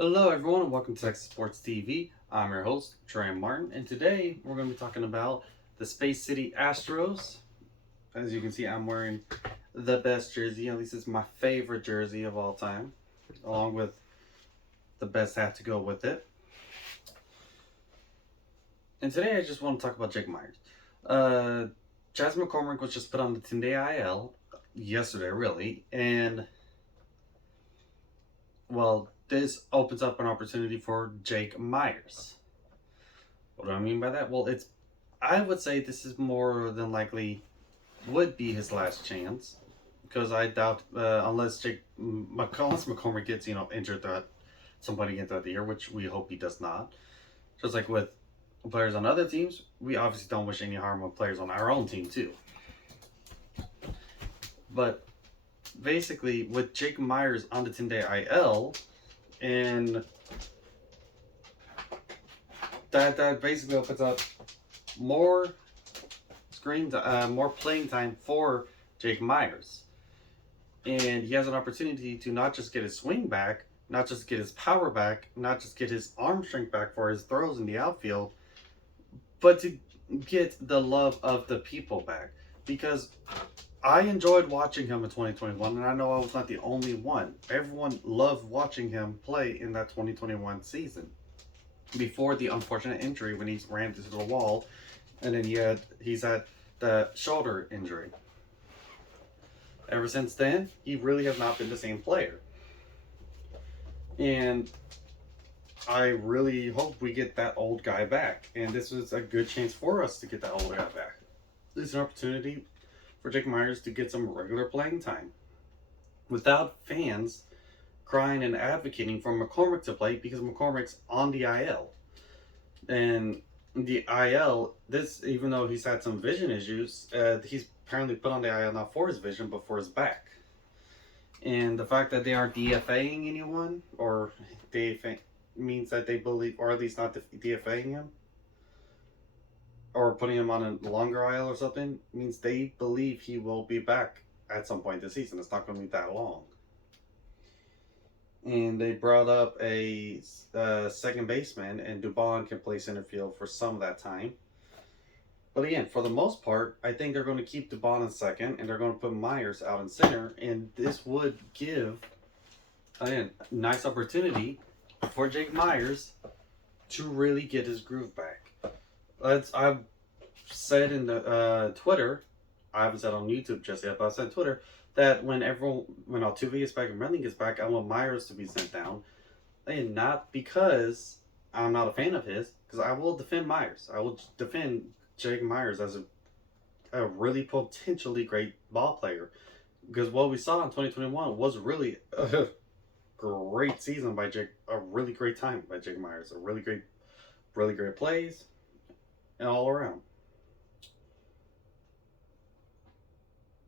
Hello, everyone, and welcome to Texas Sports TV. I'm your host, Trey Martin, and today we're going to be talking about the Space City Astros. As you can see, I'm wearing the best jersey. At least it's my favorite jersey of all time, along with the best hat to go with it. And today I just want to talk about Jake Meyers. Uh, Jazz McCormick was just put on the 10-day IL yesterday, really, and well, this opens up an opportunity for Jake Meyers. What do I mean by that? Well, I would say this is more than likely would be his last chance because I doubt unless McCormick gets injured throughout somebody again throughout the year, which we hope he does not. Just like with players on other teams, we obviously don't wish any harm on players on our own team too. But basically, with Jake Meyers on the 10-day IL, and that basically opens up more more playing time for Jake Meyers, and he has an opportunity to not just get his swing back, not just get his power back, not just get his arm strength back for his throws in the outfield, but to get the love of the people back. Because I enjoyed watching him in 2021, and I know I was not the only one. Everyone loved watching him play in that 2021 season before the unfortunate injury when he ran into the wall, and then he's had the shoulder injury. Ever since then, he really has not been the same player. And I really hope we get that old guy back. And this was a good chance for us to get that old guy back. This is an opportunity for Jake Meyers to get some regular playing time without fans crying and advocating for McCormick to play because McCormick's on the IL. And the IL, this even though he's had some vision issues, he's apparently put on the IL not for his vision but for his back. And the fact that they aren't DFAing anyone, or DFA means that they believe, or at least not DFAing him, or putting him on a longer IL or something, means they believe he will be back at some point this season. It's not going to be that long. And they brought up a second baseman, and Dubon can play center field for some of that time. But again, for the most part, I think they're going to keep Dubon in second, and they're going to put Meyers out in center, and this would give, again, a nice opportunity for Jake Meyers to really get his groove back. I've said in the Twitter, I haven't said on YouTube just yet, but I said on Twitter that when Altuve gets back and Renly gets back, I want Meyers to be sent down, and not because I'm not a fan of his, because I will defend Meyers. I will defend Jake Meyers as a really potentially great ball player, because what we saw in 2021 was really a great season by Jake, a really great time by Jake Meyers, a really great plays, and all around.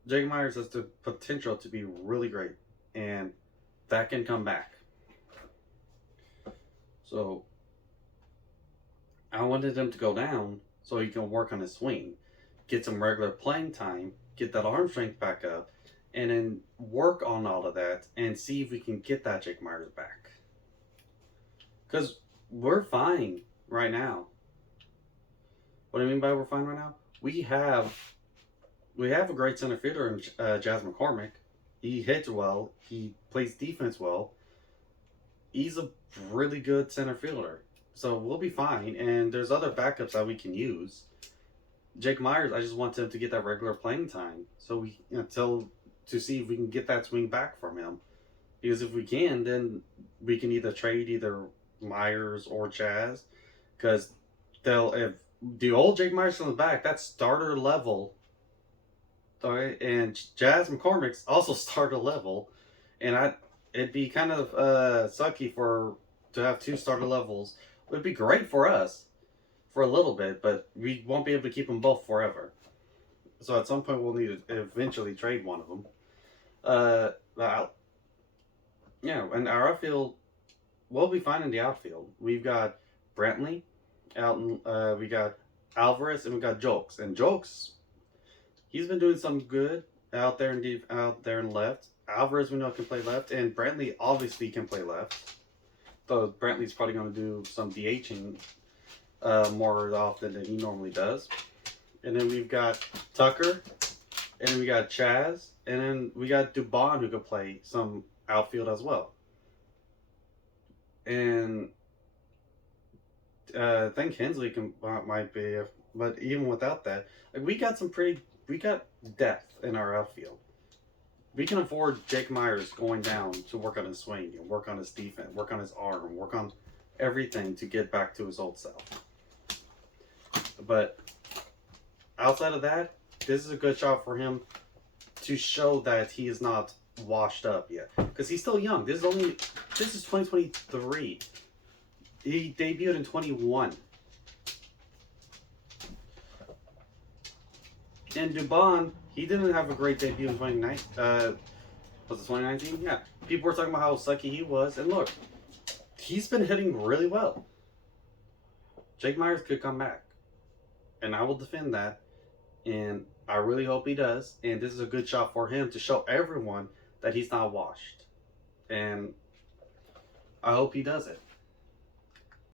Jake Meyers has the potential to be really great, and that can come back. So I wanted him to go down so he can work on his swing, get some regular playing time, get that arm strength back up, and then work on all of that and see if we can get that Jake Meyers back. Because we're fine right now. What do I mean by we're fine right now? We have a great center fielder in Jazz McCormick. He hits well. He plays defense well. He's a really good center fielder. So we'll be fine. And there's other backups that we can use. Jake Meyers, I just want him to get that regular playing time. So to see if we can get that swing back from him. Because if we can, then we can either trade either Meyers or Jazz. Because if the old Jake Meyers comes back, that's starter level. Alright, and Jazz McCormick's also starter level, and it'd be kind of sucky to have two starter levels. It would be great for us for a little bit, but we won't be able to keep them both forever. So at some point we'll need to eventually trade one of them. And our outfield, we'll be fine in the outfield. We've got Brantley out, we got Alvarez, and we got Jokes. And Jokes, he's been doing some good out there in left. Alvarez we know can play left, and Brantley obviously can play left. though Brantley's probably going to do some DHing more often than he normally does. And then we've got Tucker, and then we got Chaz, and then we got Dubon who could play some outfield as well. And I think Hensley might be, but even without that, like we got depth in our outfield. We can afford Jake Meyers going down to work on his swing and work on his defense, work on his arm, work on everything to get back to his old self. But outside of that, this is a good shot for him to show that he is not washed up yet, because he's still young. This is 2023. He debuted in 21. And Dubon, he didn't have a great debut in 2019. Was it 2019? Yeah. People were talking about how sucky he was, and look, he's been hitting really well. Jake Meyers could come back, and I will defend that, and I really hope he does. And this is a good shot for him to show everyone that he's not washed, and I hope he does it.